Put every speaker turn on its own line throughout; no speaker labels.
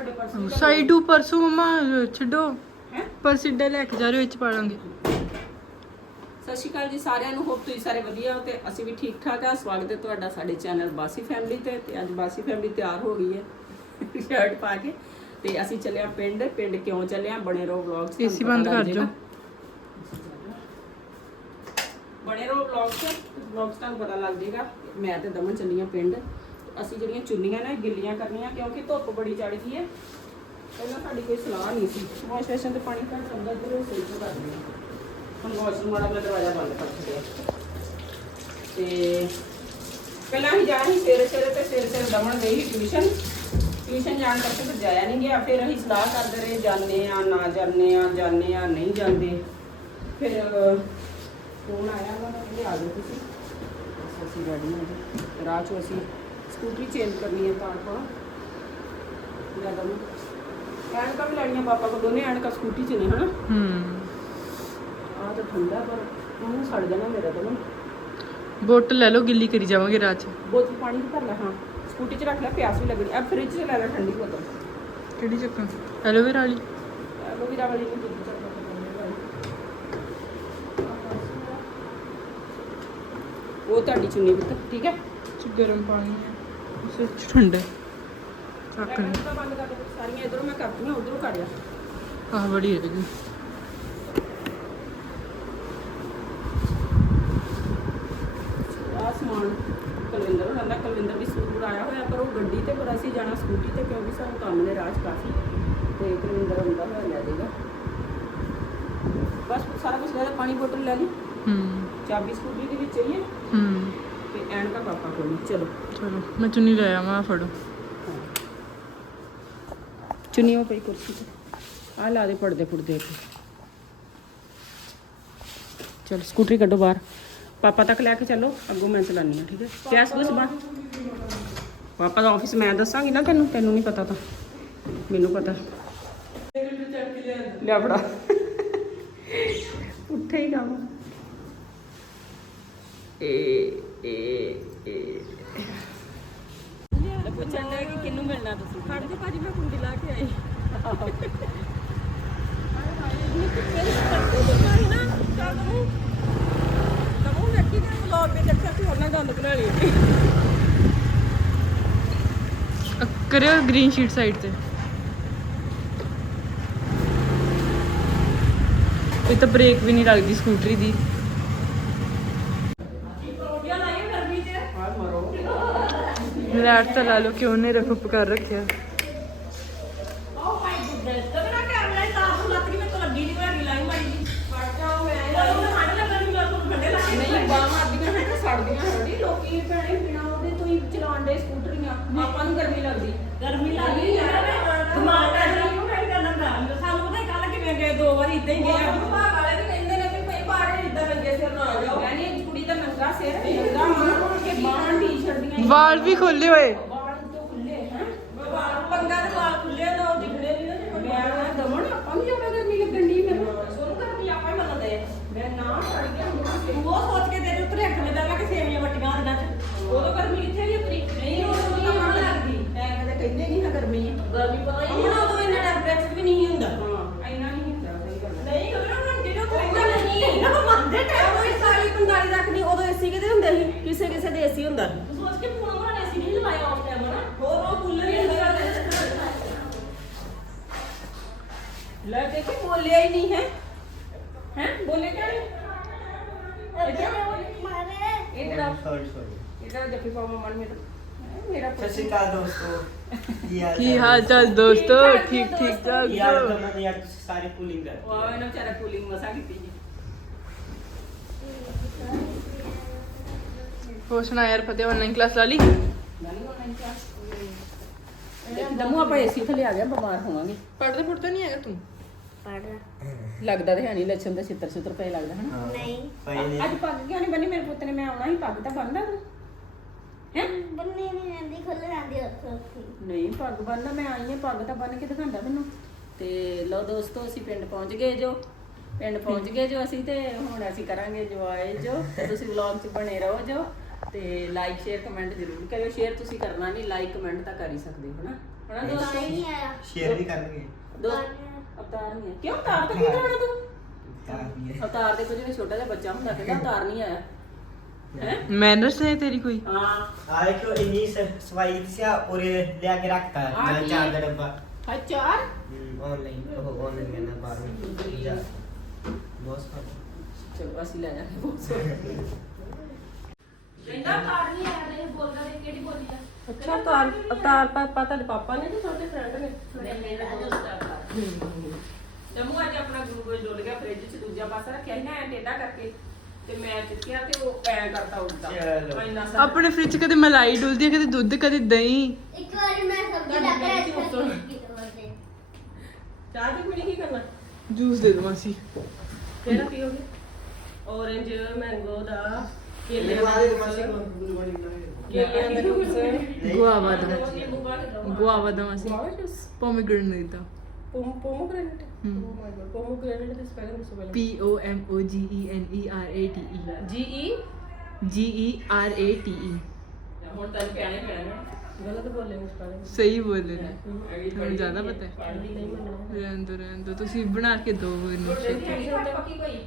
ਤੁਹਾਡੇ purse
side ਪਰਸੋਂ ਮਮਾ ਛੱਡੋ।
ਹੈ?
ਪਰਸ ਇੱਡਾ ਲੈ ਕੇ ਜਾ ਰਹੇ ਵਿੱਚ ਪਾ ਲਾਂਗੇ
ਸਤਿ ਸ਼੍ਰੀ ਅਕਾਲ ਜੀ ਸਾਰਿਆਂ ਨੂੰ ਹੋਪ ਤੁਸੀਂ ਸਾਰੇ ਵਧੀਆ ਹੋ ਤੇ ਅਸੀਂ ਵੀ ਠੀਕ ਠਾਕ ਆ। ਸਵਾਗਤ ਹੈ ਤੁਹਾਡਾ ਸਾਡੇ ਚੈਨਲ ਬਾਸੀ ਫੈਮਿਲੀ ਤੇ ਤੇ ਅੱਜ ਬਾਸੀ ਫੈਮਿਲੀ ਤਿਆਰ ਹੋ ਗਈ ਹੈ ਸ਼ਰਟ ਪਾ ਕੇ। ਤੇ ਅਸੀਂ ਚੱਲੇ ਆ ਪਿੰਡ ਪਿੰਡ ਕਿਉਂ ਚੱਲੇ ਆ ਬਣੇ ਰਹੋ ਵਲੌਗਸ
AC ਬੰਦ ਕਰ ਦਿਓ।
ਬਣੇ ਰਹੋ ਵਲੌਗਸ ਵਲੌਗਸ ਤੁਹਾਨੂੰ ਪਤਾ ਲੱਗ ਜਾਏਗਾ। ਮੈਂ ਤੇ ਦਮਨ ਚੱਲੀਆਂ ਪਿੰਡ। ਅਸੀਂ ਜਿਹੜੀਆਂ ਚੁੰਨੀਆਂ ਨੇ, ਗਿੱਲੀਆਂ ਕਰਨੀਆਂ, ਕਿਉਂਕਿ ਧੁੱਪ ਬੜੀ ਚੜ ਗਈ ਹੈ। ਪਹਿਲਾਂ ਸਾਡੀ ਕੋਈ ਸਲਾਹ ਨਹੀਂ ਸੀ। ਵਾਸ਼ ਬੇਸ਼ਨ ਤੇ ਪਾਣੀ ਘੱਟ ਆਉਂਦਾ ਤੇ ਸਹੀ ਤੋਂ ਕਰਦੇ ਹਾਂ। ਹੁਣ ਵਾਸ਼ਰੂਮ ਵਾਲਾ ਮੈਂ ਦਰਵਾਜ਼ਾ ਬੰਦ ਕਰ ਛੱਡਿਆ ਤੇ ਪਹਿਲਾਂ ਹੀ ਜਾਣਾ ਸੀ, ਸਵੇਰੇ ਸਵੇਰੇ ਤੇ ਸਵੇਰੇ ਸਵੇਰੇ ਦਮਨ ਗਈ ਸੀ ਟਿਊਸ਼ਨ ਟਿਊਸ਼ਨ ਜਾਣ ਕਰਕੇ ਫਿਰ ਜਾਇਆ ਨਹੀਂ ਗਿਆ। ਫਿਰ ਅਸੀਂ ਸਲਾਹ ਕਰਦੇ ਰਹੇ, ਜਾਂਦੇ ਆ ਨਾ ਜਾਂਦੇ ਆ ਜਾਂਦੇ ਆ ਨਹੀਂ ਜਾਂਦੇ। ਫਿਰ ਫੋਨ ਆਇਆ ਉਹਨਾਂ ਦਾ ਕਹਿੰਦੇ ਆ ਜਾਓ ਤੁਸੀਂ। ਅਸੀਂ ਰੈਡੀ ਹਾਂ ਜੀ। ਰਾਹ 'ਚੋਂ ਅਸੀਂ ਸਕੂਟਰੀ ਚੇਂਜ ਕਰਨੀ ਹੈ ਤਾਂ ਆਪਾਂ। ਲੈ ਦਮਨ ਐਨਕਾਂ ਵੀ ਲੈਣੀਆਂ ਪਾਪਾ ਕੋਲ ਦੋਨੇ ਐਨਕਾਂ ਸਕੂਟੀ 'ਚ ਨੇ ਹਨਾ?
ਹੂੰ।
ਆਹ ਤਾਂ ਠੰਡਾ ਪਰ ਉਹਨੂੰ ਸੜ ਜਾਣਾ ਮੇਰਾ ਤਾਂ ਨਾ।
ਬੋਤਲ ਲੈ ਲਓ ਗਿੱਲੀ ਕਰੀ ਜਾਵਾਂਗੇ ਰਾਤ ਚ।
ਬੋਤਲ ਪਾਣੀ ਦੀ ਭਰ ਲੈ ਹਾਂ। ਸਕੂਟੀ 'ਚ ਰੱਖ ਲੈ ਪਿਆਸ ਵੀ ਲੱਗਣੀ। ਆ ਫ੍ਰਿਜ 'ਚ ਲੈ ਲੈ ਠੰਡੀ ਬੋਤਲ।
ਕਿਹੜੀ ਚੱਕਾਂ ਐਲੋਵੇਰਾ ਵਾਲੀ
ਐਲੋਵੀਰਾ ਵਾਲੀ ਨੂੰ ਦੁੱਧ ਚੱਕ ਉਹ ਤੁਹਾਡੀ ਚੁੰਨੀ ਪੁੱਤ ਠੀਕ ਹੈ?
ਚ ਗਰਮ ਪਾਣੀ ਹੈ। ਉਸ ਵਿੱਚ ਠੰਡਾ ਚੱਕ ਲੈ
ਤਾਂ ਬੰਦ ਕਰ ਦੇ ਸਾਰੀਆਂ ਇਧਰੋਂ ਮੈਂ ਕਰਤੀਆਂ ਉਧਰੋਂ ਕਰ ਲਿਆ
ਆਹ ਬੜੀ ਹੈਗੀ
ਆਹ ਸਮਾਨ ਕੁਲਵਿੰਦਰ ਹੋਣਾ ਦਾ ਕੁਲਵਿੰਦਰ ਵੀ ਸੂਟ ਆਇਆ ਹੋਇਆ ਪਰ ਉਹ ਗੱਡੀ ਤੇ ਪਰ ਅਸੀਂ ਜਾਣਾ ਸਕੂਟੀ ਤੇ ਕਿਉਂਕਿ ਸਾਨੂੰ ਕੰਮ ਨੇ ਰਾਜ ਕਾਫੀ ਤੇ ਕੁਲਵਿੰਦਰ ਆਉਂਦਾ ਹੋਇਆ ਲੈ ਜਾਏਗਾ ਬਸ ਸਾਰਾ ਕੁਝ ਲੈ ਲਿਆ ਪਾਣੀ ਬੋਤਲ ਲੈ ਲਈ
ਹੂੰ
ਚਾਬੀ ਸਕੂਟਰੀ ਦੇ ਵਿੱਚ ਹੀ ਹੈ
ਹੂੰ
ਤੇ ਐਨਕਾ ਪਾਪਾ ਕੋਲ। ਚਲੋ।
ਚਲੋ ਮੈਂ ਚੁੰਨੀ ਲੈ ਆਵਾਂ ਫੜੋ।
ਚੁੰਨੀਓ ਪਈ ਕੁਰਸੀ ਤੇ। ਆ ਲਾ ਦੇ ਪੜਦੇ ਪੁੜਦੇ ਇੱਥੇ ਚਲ ਸਕੂਟਰੀ ਕੱਢੋ ਬਾਹਰ। ਪਾਪਾ ਤੱਕ ਲੈ ਕੇ ਚੱਲੋ ਅੱਗੋਂ ਮੈਂ ਚਲਾਨੀ ਆ ਠੀਕ ਹੈ? ਪਿਆਸ ਬਸ ਬਾਹਰ ਪਾਪਾ ਦਾ ਆਫਿਸ ਮੈਂ ਦੱਸਾਂਗੀ ਨਾ ਤੈਨੂੰ ਤੈਨੂੰ ਨਹੀਂ ਪਤਾ ਤਾਂ। ਮੈਨੂੰ ਪਤਾ। ਲਿਆ ਫੜਾ। ਉੱਠੇ ਹੀ ਕੰਮ। ਏ ਪੁੱਛਣ ਲੱਗਾ ਕਿ ਕਿਹਨੂੰ ਮਿਲਣਾ ਤੁਸੀਂ? ਖੜ ਦੇ ਭਾਜੀ ਮੈਂ ਕੁੰਡੀ ਲਾ ਕੇ ਆਈ।
ਕਰਿਓ ਗ੍ਰੀਨ ਸ਼ੀਟ ਸਾਈਡ ਤੇ। ਇਹ ਤਾਂ ਬ੍ਰੇਕ ਵੀ ਨਹੀਂ ਲੱਗਦੀ ਸਕੂਟਰੀ ਦੀ। ਲੈਟ ਤਾਂ ਲਾ ਲਓ ਕਿਉਂ ਨੇ ਰਫ ਕਰ ਰੱਖਿਆ
ਸਕੂਟਰੀਆਂ ਆਪਾਂ ਨੂੰ ਗਰਮੀ ਲੱਗਦੀ
ਗਰਮੀ ਲੱਗਦੀ ਯਾਰ ਦਿਮਾਗ ਦਾ ਜੀ ਉਹ ਹੈ ਗੱਲ ਨਾ ਸਾਨੂੰ ਪਤਾ ਕੱਲ ਕਿਵੇਂ ਗਏ ਦੋ ਵਾਰੀ ਇਦਾਂ ਹੀ ਗਏ
ਭਾਗ ਵਾਲੇ ਵੀ ਕਹਿੰਦੇ ਨੇ ਵੀ ਭਈ ਬਾਹਰ ਇਦਾਂ ਲੱਗੇ ਸਿਰ ਨਾ ਆ ਜਾਓ ਯਾਨੀ ਕੁੜੀ ਦਾ ਨੰਗਾ ਸਿਰ ਨੰਗਾ ਮਾਰ ਕੇ ਬਾਹਾਂ
ਵਾਲ ਵੀ ਖੋਲੇ ਹੋਏ
ਬਾਹਰ ਤੋਂ ਖੁੱਲੇ ਹੈ
ਬਾਹਰ ਪੰਗਾ ਦੇ ਵਾਲ ਖੁੱਲੇ ਨਾ ਉਹ ਦਿਖਣੇ ਨਹੀਂ ਨਾ ਜਿਵੇਂ
ਮੈਂ ਨਾ ਦਮਣ ਆਪਾਂ ਨੂੰ ਜ਼ਿਆਦਾ ਗਰਮੀ ਲੱਗਣ ਦੀ ਮੈਨੂੰ
ਸੋਨੂੰ ਗਰਮੀ ਆਪਾਂ ਹੀ ਮੰਨਦੇ ਆ
ਮੈਂ ਨਾ ਛੱਡ ਗਿਆ ਹੁਣ
ਤੂੰ ਉਹ ਸੋਚ ਕੇ ਤੇਰੇ ਉੱਤੇ ਰੱਖ ਲੈਂਦਾ ਮੈਂ ਕਿ ਸੇਵੀਆਂ ਵੱਟੀਆਂ ਦਿਨਾਂ ਚ
ਉਦੋਂ ਗਰਮੀ ਕਿੱਥੇ ਵੀ ਉਤਰੀ
ਨਹੀਂ ਉਹ ਤਾਂ ਮਨ ਲੱਗਦੀ
ਐ ਕਦੇ ਕਹਿੰਦੇ ਨਹੀਂ ਨਾ ਗਰਮੀ ਹੈ
ਗਰਮੀ ਪਤਾ ਹੀ ਨਹੀਂ ਉਦੋਂ ਇੰਨਾ ਟੈਂਪਰੇਚਰ ਵੀ ਨਹੀਂ ਹੁੰਦਾ
ਹਾਂ ਇੰਨਾ ਨਹੀਂ ਹੁੰਦਾ ਸਹੀ ਗੱਲ ਹੈ।
ਨਹੀਂ ਕਬਰ ਹੁਣ ਜਿਹੜੇ ਉੱਥੇ ਰਹਿੰਦਾ ਨਹੀਂ ਇਹਨਾਂ ਨੂੰ ਮੰਨਦੇ ਟਾਈਮ ਉਹ 40 45 ਤੱਕ ਨਹੀਂ ਉਦੋਂ ਏਸੀ ਕਿਤੇ ਹੁੰਦੇ ਸੀ ਕਿਸੇ ਕਿਸੇ ਦੇ ਏਸੀ ਹੁੰਦਾ ਸੋਚ ਕੇ ਫੋਨ ਉਹਨਾਂ ਨੇ ਏਸੀ ਨਹੀਂ ਲਵਾਇਆ ਉਸ ਟਾਈਮ ਨਾ ਹੋਰ ਉਹ ਕੂਲਰ ਹੀ ਹੁੰਦਾ
ਲੈ ਦੇਖੀ ਬੋਲਿਆ ਹੀ ਨਹੀਂ ਹੈ ਹੈ ਬੋਲੇ ਕਿਆ ਨਹੀਂ ਇਧਰ
ਸੌਰੀ ਸੌਰੀ
ਇਧਰ ਜੱਫੀ ਪਾਉ ਮਮਨ ਮੇਰਾ ਮੇਰਾ
ਸਤਿ ਸ਼੍ਰੀ ਅਕਾਲ ਦੋਸਤੋ ਹਾਲ
ਚਾਲ ਦੋਸਤੋ ਠੀਕ ਠੀਕ ਚੱਲ
ਯਾਰ ਤੁਹਾਨੂੰ ਯਾਰ ਤੁਸੀਂ ਸਾਰੇ ਕੂਲਿੰਗ ਕਰ
ਵਾਹ ਇਹਨਾਂ ਵਿਚਾਰਾ ਕੂਲਿੰਗ ਮਸਾ ਕੀਤੀ ਜੀ।
ਹੋਰ ਸੁਣਾ ਯਾਰ ਫਤਿਹ ਆਨਲਾਈਨ ਕਲਾਸ ਲਾ ਲਈ?
ਦਮੂ ਆਪਾਂ ਏਸੀ ਥੱਲੇ ਆ ਗਿਆ ਬਿਮਾਰ ਹੋਵਾਂਗੇ।
ਪੜਦੇ ਪੜਦਾ ਨਹੀਂ ਹੈਗਾ ਤੂੰ?
ਲੱਗਦਾ ਤੇ ਹੈ ਨਹੀਂ ਲੱਛਣ ਦੇ ਛਿੱਤਰ ਛਿੱਤਰ ਪਏ ਲੱਗਦਾ ਹਨਾ।
ਨਹੀਂ।
ਅੱਜ ਪੱਗ ਕਿਉਂ ਨਹੀਂ ਬੰਨੀ ਮੇਰੇ ਪੁੱਤ ਨੇ ਮੈਂ ਆਉਣਾ ਸੀ ਪੱਗ ਤਾਂ ਬੰਨਦਾ ਤੂੰ। ਹੈ?
ਬੰਨੇ ਨਹੀਂ ਰਹਿੰਦੀ ਖੁੱਲ ਜਾਂਦੀ ਉੱਥੇ ਉੱਥੇ।
ਨਹੀਂ ਪੱਗ ਬੰਨਦਾ ਮੈਂ ਆਈ ਹਾਂ ਪੱਗ ਤਾਂ ਬੰਨ ਕੇ ਦਿਖਾਉਂਦਾ ਮੈਨੂੰ। ਤੇ ਲਓ ਦੋਸਤੋ ਅਸੀਂ ਪਿੰਡ ਪਹੁੰਚ ਗਏ ਜੋ। ਪਿੰਡ ਪਹੁੰਚ ਗਏ ਜੋ ਅਸੀਂ ਤੇ ਹੁਣ ਅਸੀਂ ਕਰਾਂਗੇ ਇੰਜੋਏ ਜੋ। ਤੁਸੀਂ ਵਲੌਗ 'ਚ ਬਣੇ ਰਹੋ ਜੋ। ਤੇ ਲਾਈਕ ਸ਼ੇਅਰ ਕਮੈਂਟ ਜ਼ਰੂਰ ਕਰਿਓ। ਸ਼ੇਅਰ ਤੁਸੀਂ ਕਰਨਾ ਨਹੀਂ ਲਾਈਕ ਕਮੈਂਟ ਤਾਂ ਕਰ ਹੀ ਸਕਦੇ ਹੋ ਨਾ। ਹਣਾ ਦੋਸਤੋ?
ਨਹੀਂ ਆਇਆ।
ਸ਼ੇਅਰ ਵੀ ਕਰਨਗੇ।
ਦੋਸਤ ਅਵਤਾਰ ਨਹੀਂ ਆਇਆ। ਕਿਉਂ? ਅਵਤਾਰ ਤਾਂ ਕੀ ਕਰਾਉਣਾ ਤੂੰ?
ਤਾਂ ਨਹੀਂ ਹੈ
ਅਵਤਾਰ ਦੇਖੋ ਜਿਵੇਂ ਛੋਟਾ ਜਿਹਾ ਬੱਚਾ ਹੁੰਦਾ ਕਹਿੰਦਾ ਅਵਤਾਰ ਨਹੀਂ ਆਇਆ। ਹੈ
ਮੈਨਰਸ ਹੈ ਤੇਰੀ ਕੋਈ
ਹਾਂ
ਆ ਦੇਖੋ ਇੰਨੀ ਸ- ਸਫ਼ਾਈ ਦੀ ਸਿਆ ਪੂਰੇ ਲਿਆ ਕੇ ਰੱਖਤਾ
ਆ
ਮੈਂ
ਕੀ?
ਚਾਰ ਦਾ ਡੱਬਾ
ਹਾਂ ਚਾਰ
ਆਨਲਾਈਨ ਉਹ ਆਨਲਾਈਨ ਕਰਨਾ ਬਾਹਰ ਵਿੱਚ ਜਾ ਬਹੁਤ ਸਾਰਾ
ਚਲੋ ਅਸੀਂ ਲੈ ਜਾਾਂਗੇ ਬਹੁਤ ਸੋਹਣਾ
ਕਹਿੰਦਾ ਕਾਰ ਨਹੀਂ ਆਇਆ ਨਹੀਂ ਬੋਲਦਾ ਤੇ ਕਿਹੜੀ ਬੋਲੀ ਆ ਅੱਛਾ ਕਾਰ ਅਵਤਾਰ ਪਾਪਾ ਤੁਹਾਡੇ ਪਾਪਾ ਨੇ ਤੇ ਛੋਟੇ ਫਰੈਂਡ ਨੇ
ਮੇਰਾ ਦੋਸਤ ਅਵਤਾਰ ਜੰਮੂ ਅੱਜ ਆਪਣਾ ਗਲੂਕੋਜ਼ ਡੋਲ ਗਿਆ ਫ੍ਰਿਜ 'ਚ ਦੂਜਾ ਪਾਸਾ ਰੱਖਿਆ ਸੀ ਨਾ ਐ ਟੇਢਾ ਕਰਕੇ ਤੇ ਮੈਂ ਚੁੱਕਿਆ ਤੇ ਉਹ ਐ ਕਰਤਾ ਉਲਟਾ।
ਚਲੋ।
ਇੰਨਾ ਸਾਰਾ
ਆਪਣੇ ਫ੍ਰਿਜ 'ਚ ਕਦੇ ਮਲਾਈ ਡੁੱਲਦੀ ਹੈ ਕਦੇ ਦੁੱਧ ਕਦੇ ਦਹੀਂ?
ਇੱਕ ਵਾਰੀ ਮੈਂ ਸਬਜ਼ੀ ਲਾ ਕੇ ਰੱਖੀ ਸੀ
ਚਾਹ ਤੇ ਪੀਣੀ ਕੀ ਕਰਨਾ?
ਜੂਸ ਦੇ ਦਵਾਂ ਸੀ
ਕਿਹੜਾ ਪੀਓਗੇ? ਔਰੇਂਜ ਮੈਂਗੋ ਦਾ ਕੇਲੇ ਦਾ ਜੂਸ,
ਮਾਸੇ
ਕੇਲਿਆਂ ਦਾ ਜੂਸ
ਗੁਆਵਾ ਦਾ ਗੁਆਵਾ ਦਾ ਸੀ
guava juice
pomegranate the.
Pom pomegranate.
Hmm.
Oh my God pomegranate ਦੇ ਸਪੈਲਿੰਗ ਦੱਸੋ ਪਹਿਲਾਂ
P O M O G E N E R A T E.
ਜੀ ਈ
G E R A T E.
ਹੁਣ ਤੈਨੂੰ ਕਹਿਣੇ ਪੈਣਾ
ਗਲਤ ਬੋਲੇ ਉਸ ਸਪੈਲਿੰਗ
ਸਹੀ ਬੋਲੇ ਨੇ ਤੁਹਾਨੂੰ ਜ਼ਿਆਦਾ ਪਤਾ ਹੈ
ਪੜ੍ਹਦੀ ਨਹੀਂ ਮੰਨਣਾ
ਰਹਿਣ ਦੋ ਰਹਿਣ ਦੋ ਤੁਸੀਂ ਬਣਾ ਕੇ ਦੋ ਇਹਨੂੰ
ਪੱਕੀ ਕੋਈ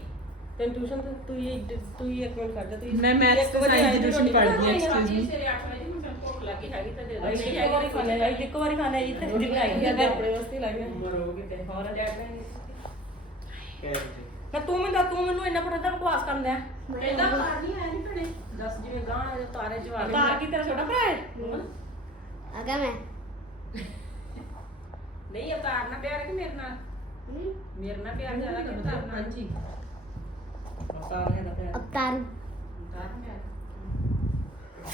ਤੈਨੂੰ ਟਿਊਸ਼ਨ ਤੇ ਤੂੰ ਇਹ ਤੂੰ ਇਹ ਇੱਕ ਮਿੰਟ ਕਰਦਾ ਤੂੰ
ਮੈਂ maths ਤੇ science ਦੀ tuition ਪੜ੍ਹਦੀ ਹਾਂ, excuse me।
ਸਵੇਰੇ 8 ਵਜੇ ਮੈਨੂੰ ਭੁੱਖ ਲੱਗੀ ਹੈਗੀ ਤਾਂ ਦੇ ਦੋ
ਇੱਕ ਵਾਰੀ ਖਾਣੇ ਲਾਈ ਇੱਕ ਵਾਰੀ ਖਾਣੇ ਜੀ ਤੇ ਦੀ ਬਣਾਈ ਹੈ ਆਪਣੇ ਵਾਸਤੇ ਲਾਈ ਹੈ
ਮਰੋਗੇ ਤੇ ਹੋਰ ਨੇ
ਨਾ ਤੂੰ ਮੈਨੂੰ ਤੂੰ ਮੈਨੂੰ ਇੰਨਾ ਤਾਂ ਬਕਵਾਸ ਕਰਨ ਦਿਆ।
ਕਹਿੰਦਾ ਘਰ ਨਹੀਂ ਆਇਆ ਨਹੀਂ ਭਣੇ। ਦੱਸ ਜਿਵੇਂ ਗਾਂ ਦੇ ਤਾਰੇ ਜਵਾ
ਤਾਰ ਕੀ ਤੇਰਾ ਛੋਟਾ ਭਰਾ ਹੈ?
ਅਗਾ ਮੈਂ।
ਨਹੀਂ ਅਵਤਾਰ ਨਾਲ ਪਿਆਰ ਕਿ ਮੇਰੇ ਨਾਲ? ਮੇਰੇ ਨਾਲ ਪਿਆਰ ਜ਼ਿਆਦਾ ਕਿ ਅਵਤਾਰ ਨਾਲ?
ਹਾਂਜੀ। ਤਾਰ ਹੈ ਦਾ ਪਿਆਰ
ਅਵਤਾਰ।
ਅਵਤਾਰ ਨਾਲ ਪਿਆਰ
ਇਹ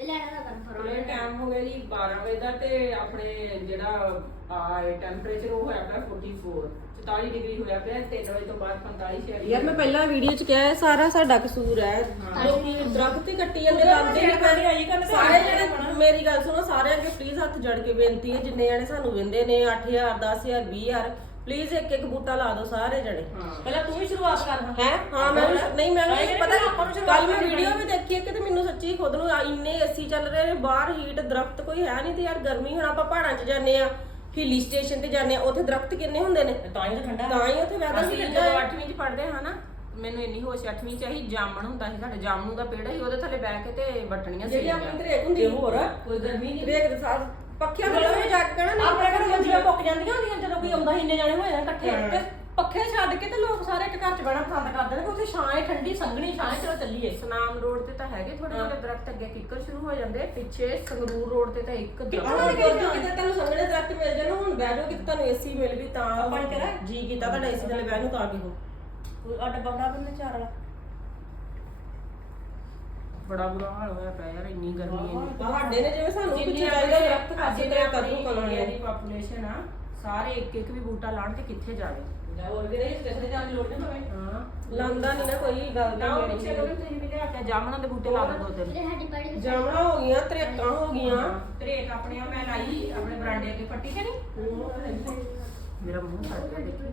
ਲੈਣਾ ਤਾਂ ਕਨਫਰਮ
ਥੋੜੇ ਟਾਈਮ ਹੋ ਗਿਆ ਜੀ 12 ਵਜੇ ਦਾ ਤੇ ਆਪਣੇ ਜਿਹੜਾ ਆ ਟੈਂਪਰੇਚਰ ਉਹ ਹੋਇਆ ਪਿਆ 44 44 ਡਿਗਰੀ ਹੋਇਆ ਪਿਆ 3 ਵਜੇ ਤੋਂ ਬਾਅਦ 45 ਛਿਆਲੀ
ਯਾਰ ਮੈਂ ਪਹਿਲਾਂ ਵੀਡੀਓ ਚ ਕਿਹਾ ਸਾਰਾ ਸਾਡਾ ਕਸੂਰ ਹੈ। ਲੋਕੀ ਦਰਖਤ ਹੀ ਕੱਟੀ ਜਾਂਦੇ ਲਾਉਂਦੇ ਨਹੀਂ ਸਾਰੇ ਜਿਹੜੇ ਮੇਰੀ ਗੱਲ ਸੁਣੋ ਸਾਰਿਆਂ ਅੱਗੇ ਪਲੀਜ਼ ਹੱਥ ਜੜ ਕੇ ਬੇਨਤੀ ਹੈ ਜਿੰਨੇ ਜਣੇ ਸਾਨੂੰ ਵਿੰਦੇ ਨੇ 8000 10000 20000 ਪਲੀਜ਼ ਇੱਕ ਇੱਕ ਬੂਟਾ ਲਾ ਦਿਓ ਸਾਰੇ ਜਣੇ।
ਪਹਿਲਾਂ ਤੂੰ ਹੀ ਸ਼ੁਰੂਆਤ ਕਰ
ਹੈ। ਹਾਂ? ਮੈਂ ਵੀ- ਨਹੀਂ ਮੈਂ ਵੀ ਪਤਾ। ਕੱਲ ਮੈਂ ਵੀਡੀਓ ਵੀ ਦੇਖੀ ਹੈ ਕਿ ਤੇ ਮੈਨੂੰ ਸੱਚੀ ਖੁਦ ਨੂੰ ਆ- ਇੰਨੇ ਏਸੀ ਚੱਲ ਰਹੇ ਨੇ ਬਾਹਰ ਹੀਟ ਦਰਖਤ ਕੋਈ ਹੈ ਨਹੀਂ ਤੇ ਯਾਰ ਗਰਮੀ ਹੁਣ ਆਪਾਂ ਪਹਾੜਾਂ 'ਚ ਜਾਂਦੇ ਆ ਹਿੱਲੀ ਸਟੇਸ਼ਨ ਤੇ ਜਾਂਦੇ ਆ ਉੱਥੇ ਦਰਖਤ ਕਿੰਨੇ ਹੁੰਦੇ ਨੇ?
ਤਾਂ ਹੀ ਤਾਂ ਠੰਡਾ
ਤਾਂ ਹੀ ਉੱਥੇ ਵੈਦਰ
ਅਸੀਂ
ਵੀ
ਜਦੋਂ
ਠੰਡਾ ਹੈ।
8ਵੀਂ ਚ ਪੜ੍ਹਦੇ ਹਾਂ ਨਾ ਮੈਨੂੰ ਇੰਨੀ ਹੋਸ਼ 8ਵੀਂ ਚ ਆਹੀ ਜਾਮਣ ਹੁੰਦਾ ਸੀ ਸਾਡੇ ਜਾਮਨੂ ਦਾ ਪੇੜ ਸੀ ਉਹਦੇ ਥੱਲੇ ਬਹਿ ਕੇ ਤੇ ਵੱਟਣੀਆਂ ਸੀ
ਜਿਹੜੀ ਆਪਣੀ ਤਰੇਕ ਹੁੰਦੀ ਹੋਰ
ਕੋਈ ਗਰਮੀ ਨਹੀਂ
ਰੇਕ ਦੇ ਸਾਥ ਪੱਖਿਆਂ ਥੱਲੇ ਜਾ ਕੇ ਕਹਿਣਾ ਨਹੀਂ
ਆਪਣੇ ਘਰ ਮੰਜੀਆਂ ਪੁੱਕ ਜਾਂਦੀਆਂ ਹੁੰਦੀਆਂ ਜਦੋਂ ਕੋਈ ਆਉਂਦਾ ਸੀ ਇੰਨੇ ਜਾਣੇ ਹੋਏ ਆ ਇਕੱਠੇ। ਤੇ ਪੱਖੇ ਛੱਡ ਕੇ ਤੇ ਲੋਕ ਸਾਰੇ ਇੱਕ ਘਰ 'ਚ ਬਹਿਣਾ ਪਸੰਦ ਕਰਦੇ ਨੇ ਕਿ ਉੱਥੇ ਛਾਂ ਹੈ ਠੰਡੀ ਸੰਘਣੀ ਛਾਂ ਹੈ ਚਲੋ ਚੱਲੀਏ।
ਸਨਾਮ ਰੋਡ ਤੇ ਤਾਂ ਹੈਗੇ ਥੋੜੇ ਥੋੜੇ ਦਰਖਤ ਅੱਗੇ ਕਿੱਕਰ ਸ਼ੁਰੂ ਹੋ ਜਾਂਦੇ ਪਿੱਛੇ ਸੰਗਰੂਰ ਰੋਡ ਤੇ ਤਾਂ ਇੱਕ ਦਰਖਤ
ਉਹਨਾਂ ਨੇ ਕਿਹਾ ਕਿਤੇ ਤੁਹਾਨੂੰ ਸੰਘਣੇ ਦਰਖਤ ਮਿਲ ਜਾਣ ਹੁਣ ਬਹਿ ਜਾਓ ਕਿਤੇ ਤੁਹਾਨੂੰ ਏਸੀ ਮਿਲ ਵੀ ਤਾਂ
ਆਪਾਂ ਨੇ ਕਿਹਾ?
ਜੀ ਕੀਤਾ ਤੁਹਾਡਾ ਏਸੀ ਥੱਲੇ ਬਹਿਣ ਨੂੰ ਤਾਂ ਕਿ ਹੋ
ਕੋਈ ਅੱਡ ਬਣਾ ਦਿੰਦੇ ਚਾਰ ਵਾਲਾ।
ਬੜਾ ਬੁਰਾ ਹਾਲ ਹੋਇਆ ਪਿਆ ਯਾਰ ਇੰਨੀ ਗਰਮੀ ਇੰਨੀ।
ਤੁਹਾਡੇ ਨੇ ਜਿਵੇਂ ਸਾਨੂੰ ਪਿੱਛੇ ਚਾਹੀਦਾ ਦਰਖਤ ਖਾਸੇ
ਜਿੰਨੀ
ਤੇ
ਆਪਣੀ
ਕਦੋਂ ਕਰਾਉਣੇ
ਦੀ ਪਾਪੂਲੇਸ਼ਨ ਆ ਸਾਰੇ ਇੱਕ ਇੱਕ ਵੀ ਬੂਟਾ ਲਾਣ ਤੇ ਕਿੱਥੇ ਜਾਵੇ?
ਵੀ ਨਹੀਂ ਸਟੇਸ਼ਨ ਤੇ ਜਾਣ ਦੀ ਲੋੜ ਨਹੀਂ ਪਵੇ।
ਹਾਂ।
ਲਾਂਦਾ ਨਹੀਂ ਨਾ ਕੋਈ ਗੱਲ
ਨਾ
ਤਾਂ
ਉਹ ਪਿੱਛੇ ਕਦੇ ਤੁਸੀਂ ਵੀ ਲਿਆ ਕੇ ਜਾਮਨਾਂ ਦੇ ਬੂਟੇ ਲਾ ਦੋ ਤਿੰਨ।
ਜਾਮਣਾ ਹੋ ਗਈਆਂ ਤਰੇਕਾਂ ਹੋ ਗਈਆਂ।
ਤਰੇਕ ਆਪਣੇ ਆ ਮੈਂ ਲਾਈ ਆਪਣੇ ਬਰਾਂਡੇ ਅੱਗੇ ਪੱਟੀ ਤੇ ਨਹੀਂ ਮੇਰਾ ਮੂੰਹ ਫੜ ਗਿਆ। ਦੇਖੀ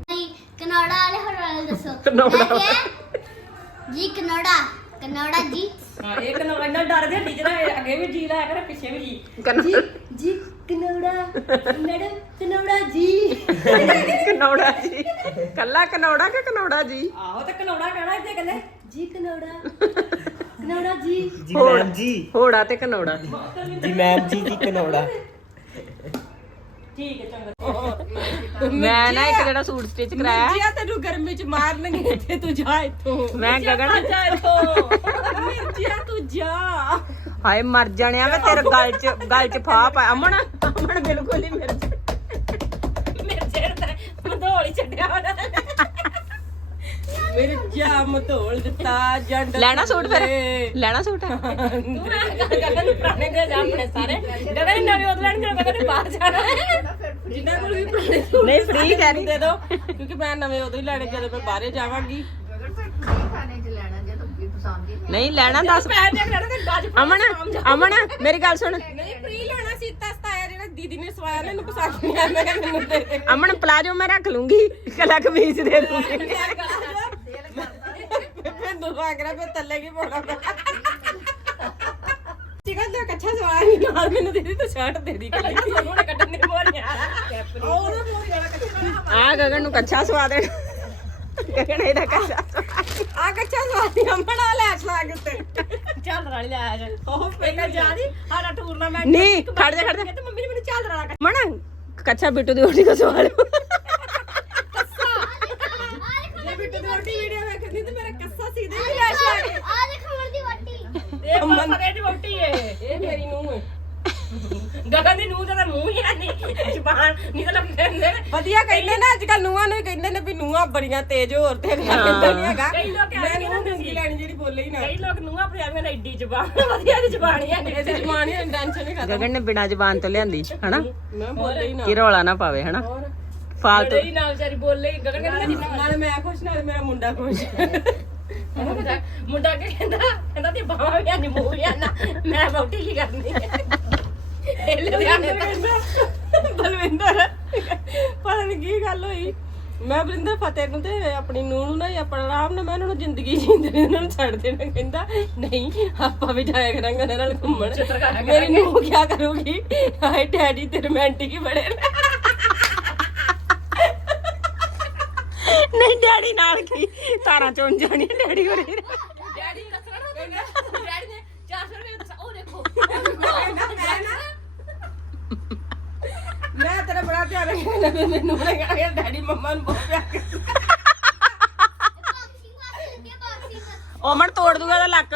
ਨਹੀਂ ਕਨੌੜਾ ਵਾਲੇ ਹੋਰ ਵਾਲੇ ਦੱਸੋ। ਕਨੌੜਾ ਜੀ ਕਨੌੜਾ ਕਨੌੜਾ ਜੀ।
ਹਾਂ ਇਹ ਕਨੌੜਾ ਇੰਨਾ ਡਰਦੇ ਹੱਡੀ ਜਿਹੜਾ ਅੱਗੇ ਵੀ ਜੀ ਲਾਇਆ ਕਰ ਪਿੱਛੇ ਵੀ ਜੀ।
ਜੀ ਜੀ ਕਨੌੜਾ ਮੈਡਮ ਕਨੌੜਾ ਜੀ।
ਕਨੌੜਾ ਜੀ। ਕੱਲਾ ਕਨੌੜਾ ਕਿ ਕਨੌੜਾ ਜੀ?
ਆਹੋ ਤੇ ਕਨੌੜਾ ਕਹਿਣਾ ਇੱਥੇ ਕਹਿੰਦੇ
ਜੀ ਕਨੌੜਾ ਕਨੌੜਾ ਜੀ।
ਜੀ ਮੈਮ ਜੀ।
ਹੋੜਾ ਤੇ ਕਨੌੜਾ।
ਜੀ ਮੈਮ ਜੀ ਦੀ ਕਨੌੜਾ।
ਠੀਕ ਹੈ ਚੰਗਾ।
ਮੈਂ ਨਾ ਇੱਕ ਜਿਹੜਾ ਸੂਟ ਸਟਿਚ ਕਰਾਇਆ।
ਮਿਰਚੀਆਂ ਤੈਨੂੰ ਗਰਮੀ ਚ ਮਾਰਨਗੇ ਤੇ ਤੂੰ ਜਾ ਇੱਥੋਂ।
ਮੈਂ ਗਗਨ
ਜਾ ਇੱਥੋਂ। ਮਿਰਚੀਆਂ ਤੂੰ ਜਾ।
ਹਾਏ ਮਰ ਜਾਣਿਆ ਵੇ ਤੇਰੇ ਗਲ 'ਚ ਗਲ 'ਚ ਫਾ ਪਾ ਅਮਨ ਅਮਨ ਬਿਲਕੁਲ ਹੀ ਮਿਰਚ
ਮਿਰਚਾਂ ਮਧੋਲ ਦਿੱਤਾ ਜੰਡ
ਲੈਣਾ ਸੂਟ ਫਿਰ? ਲੈਣਾ ਸੂਟ?
ਗਗਨ ਨੂੰ ਪੁਰਾਣੇ ਦੇ ਜਾ ਆਪਣੇ ਸਾਰੇ। ਗਗਨ ਨਵੇਂ ਉਦੋਂ ਲੈਣ ਗਗਨ ਬਾਹਰ ਜਾਣਾ।
ਜਿਨ੍ਹਾਂ ਕੋਲ ਵੀ ਪੁਰਾਣੇ ਸੂਟ
ਨਹੀਂ ਫ੍ਰੀ ਕਹਿ ਰਹੀ।
ਦੇ ਦੋ ਕਿਉਂਕਿ ਮੈਂ ਨਵੇਂ ਉਦੋਂ ਹੀ ਲੈਣੇ ਜਦੋਂ ਮੈਂ ਬਾਹਰੇ ਜਾਵਾਂਗੀ।
ਨਹੀਂ ਲੈਣਾ ਦੱਸ।
ਪੈਰ ਦੇਖ ਲੈਣਾ ਤੇ ਗੱਜ
ਅਮਨ ਅਮਨ ਮੇਰੀ ਗੱਲ ਸੁਣ।
ਨਹੀਂ ਫ੍ਰੀ ਲੈਣਾ ਸੀਤਾ ਸਤਾਇਆ ਜਿਹੜਾ ਦੀਦੀ ਨੇ ਸਵਾਇਆ ਮੈਨੂੰ ਪਸੰਦ ਨਹੀਂ ਆਇਆ ਮੈਂ ਕਿਹਾ ਮੈਨੂੰ ਦੇ। ਦੇ
ਅਮਨ ਪਲਾਜੋ ਮੈਂ ਰੱਖ ਲੂੰਗੀ ਕਲਾ ਕਮੀਜ਼ ਦੇ ਦੂੰਗੀ।
ਸਵਾਇਆ ਨਹੀਂ ਨਾਲ ਮੈਨੂੰ ਦੇ ਦੀ ਤੂੰ ਸ਼ਰਟ ਦੇ ਦੀ ਕੱਲੀ।
ਉਹਨੇ ਕੱਢਣ ਦੀ ਮੋਰੀਆਂ
ਉਹਦਾ ਮੋਰੀ ਵਾਲਾ ਕੱਛਾ
ਆ ਗਗਨ ਨੂੰ ਕੱਚਾ ਸਵਾ ਦੇ। ਗਗਨ ਇਹਦਾ ਕੱਚਾ
ਆ ਕੱਛਾ ਸਵਾਇਆ ਬਣਾ ਲੈ ਲਾ ਕੇ ਉੱਤੇ।
ਝਾਲਰ ਵਾਲੀ ਲੈ ਆਇਆ ਜੇ। ਉਹ ਪਹਿਲਾਂ ਜਾ ਦੀ ਸਾਡਾ ਟੂਰਨਾਮੈਂਟ
ਨਹੀਂ ਖੜ ਜਾ ਖੜ ਜਾ।
ਤੇ ਮੰਮੀ ਨੇ ਮੈਨੂੰ ਝਾਲਰ ਵਾਲਾ
ਮਣਾ ਕੱਚਾ ਬਿੱਟੂ ਦੀ ਰੋਟੀ ਕੋ ਸਵਾ
ਰੋਟੀ ਵੀਡੀਓ ਵੇਖਦੀ ਤੇ ਮੇਰਾ ਕੱਸਾ ਸੀਧੇ ਵੀ ਲੈ ਜਾ ਕੇ
ਆ ਦੇਖ ਖਬਰ ਦੀ ਵੱਟੀ
ਇਹ ਪਰੇ ਦੀ ਵੋਟੀ ਏ।
ਇਹ ਮੇਰੀ ਨੂੰ ਹੈ
ਗਗਨ ਦੀ ਨੂੰਹ ਦਾ ਮੂੰਹ ਹੀ ਹੈ ਨਹੀਂ। ਜ਼ਬਾਨ ਨਹੀਂ ਤਾਂ ਕਹਿੰਦੇ ਨੇ
ਵਧੀਆ ਕਹਿੰਦੇ ਨਾ ਅੱਜ ਕੱਲ ਨੂੰਹਾਂ ਨੂੰ ਵੀ ਕਹਿੰਦੇ ਨੇ ਵੀ ਨੂੰਹਾਂ ਬੜੀਆਂ ਤੇਜ਼ ਹੋਰ ਤੇ ਕਹਿੰਦਾ ਨਹੀਂ ਹੈਗਾ।
ਕਈ ਲੋਕ
ਮੈਂ
ਕਹਿੰਦੇ
ਨੂੰ
ਨੇ
ਗੰਗੀ ਲੈਣੀ ਜਿਹੜੀ ਬੋਲੇ ਹੀ ਨਾ।
ਕਈ ਲੋਕ ਨੂੰਹਾਂ ਪੰਜਾਬੀਆਂ ਨਾਲ ਏਡੀ ਜ਼ਬਾਨ। ਵਧੀਆ ਦੀ ਜ਼ਬਾਨ ਹੀ ਹੈ ਨਹੀਂ
ਜ਼ਬਾਨ ਹੀ ਟੈਨਸ਼ਨ ਨਹੀਂ ਕਰਦਾ
ਗਗਨ ਨੇ ਬਿਨਾ ਜ਼ਬਾਨ ਤੋਂ ਲਿਆਂਦੀ ਹਨਾ?
ਮੈਂ ਬੋਲੇ ਹੀ ਨਾ।
ਕਿ ਰੌਲਾ ਨਾ ਪਾਵੇ ਹਨਾ? ਫਾਲਤੂ।
ਹੀ ਨਾਲ ਵਿਚਾਰੀ ਬੋਲੇ ਗਗਨ ਕਹਿੰਦਾ ਜਿੰਨਾ
ਨਾਲੇ ਮੈਂ ਖੁਸ਼ ਨਾਲੇ ਮੇਰਾ ਮੁੰਡਾ ਖੁਸ਼।
ਮੁੰਡਾ ਮੁੰਡਾ ਕੀ ਕਹਿੰਦਾ ਕਹਿੰਦਾ ਤੇ ਬਾਵਾ ਵੀ ਨਹੀਂ ਮੂੰਹ ਵੀ ਨਾ ਮੈਂ ਕਰਨੀ ਹੈ। ਇਹ ਲੁਧਿਆਣੇ ਤੱਕ।
ਬਲਵਿੰਦਰ ਪਤਾ ਨਹੀਂ ਕੀ ਗੱਲ ਹੋਈ। ਮੈਂ ਬਲਿੰਦਰ ਫਤਿਹ ਨੂੰ ਤੇ ਆਪਣੀ ਨੂੰਹ ਨੂੰ ਨਾ ਹੀ ਆਪਣਾ ਆਰਾਮ ਨਾਲ ਮੈਂ ਉਹਨਾਂ ਨੂੰ ਜ਼ਿੰਦਗੀ ਜੀਂਦੇ ਨੇ ਉਹਨਾਂ ਨੂੰ ਛੱਡ ਦੇਣਾ ਕਹਿੰਦਾ ਨਹੀਂ ਆਪਾਂ ਵੀ ਜਾਇਆ ਕਰਾਂਗੇ ਉਹਨਾਂ ਨਾਲ ਘੁੰਮਣ। ਮੇਰੀ ਨੂੰਹ ਕੀ ਕਰੂਗੀ? ਹਾਏ ਡੈਡੀ ਤੇ ਰੋਮਾਂਟਿਕ ਹੀ ਬੜੇ ਨੇ
ਨਹੀਂ ਡੈਡੀ ਨਾਲ ਕੀ? ਤਾਰਾਂ ਚੋਂ ਜਾਣੀ ਡੈਡੀ ਹੋਰੇ
ਡੈਡੀ ਦੱਸਣਾ ਨਾ ਕਹਿੰਦਾ ਡੈਡੀ ਨੇ 400 ਰੁਪਏ ਉਹ ਦੇਖੋ।
ਮੈਂ ਤੇਰਾ ਬੜਾ ਪਿਆਰ ਕਰਦਾ ਮੈਨੂੰ ਨੇ ਕਿਹਾ ਡੈਡੀ ਮੰਮਾ ਨੂੰ ਬਹੁਤ ਪਿਆਰ ਕਰਦਾ।
ਓਮਨ ਤੋੜ ਦੂਗਾ ਉਹਦਾ ਲੱਕ।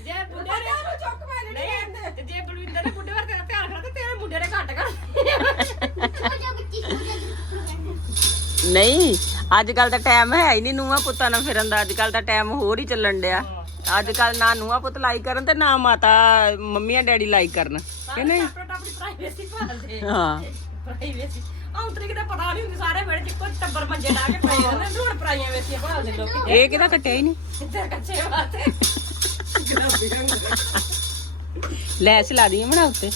ਜੇ ਬੁੱਢੇ ਨੇ ਚੁੱਕ ਪੈ ਨਹੀਂ ਤੇ ਜੇ ਬਲਵਿੰਦਰ ਨੇ ਬੁੱਢੇ ਵਰ ਤੇਰਾ ਧਿਆਨ ਰੱਖਣਾ ਤੇ ਤੇਰੇ ਮੁੰਡੇ ਨੇ ਘੱਟ ਕਰ
ਹੋ ਜਾ ਬੱਚੀ ਹੋ ਜਾ
ਨਹੀਂ ਅੱਜ ਕੱਲ ਦਾ ਟਾਈਮ ਹੈ ਹੀ ਨਹੀਂ ਨੂੰਹਾਂ ਪੁੱਤਾਂ ਨਾਲ ਫਿਰਨ ਦਾ ਅੱਜ ਕੱਲ ਦਾ ਟਾਈਮ ਹੋਰ ਹੀ ਚੱਲਣ ਡਿਆ। ਅੱਜ ਕੱਲ ਨਾ ਨੂੰਹਾਂ ਪੁੱਤ ਲਾਈਕ ਕਰਨ ਤੇ ਨਾ ਮਾਤਾ ਮੰਮੀਆਂ ਡੈਡੀ ਲਾਈਕ ਕਰਨ। ਕਿ ਨਹੀਂ?
ਆਪਣੀ ਆਪਣੀ ਪ੍ਰਾਈਵੇਸੀ ਭਾਲਦੇ
ਹਾਂ।
ਪ੍ਰਾਈਵੇਸੀ ਆਉਂ ਤਰੀਕ ਦਾ ਪਤਾ ਨਹੀਂ ਹੁੰਦੀ ਸਾਰੇ ਵੇੜੇ ਚ ਕੋਈ ਟੱਬਰ ਮੰਜੇ ਡਾ ਕੇ ਪਏ ਰਹਿੰਦੇ ਤੇ ਹੁਣ ਪ੍ਰਾਈਆਂ ਵੇਸੀਆਂ ਭਾਲਦੇ ਲੋਕ
ਇਹ ਕਿਹਦਾ ਕੱਟਿਆ ਹੀ ਨਹੀਂ?
ਇੱਧਰ ਕੱਚੇ ਵਾਸਤੇ
ਲੈਸ ਲਾ ਦੀ ਮਣਾ ਉੱਤੇ।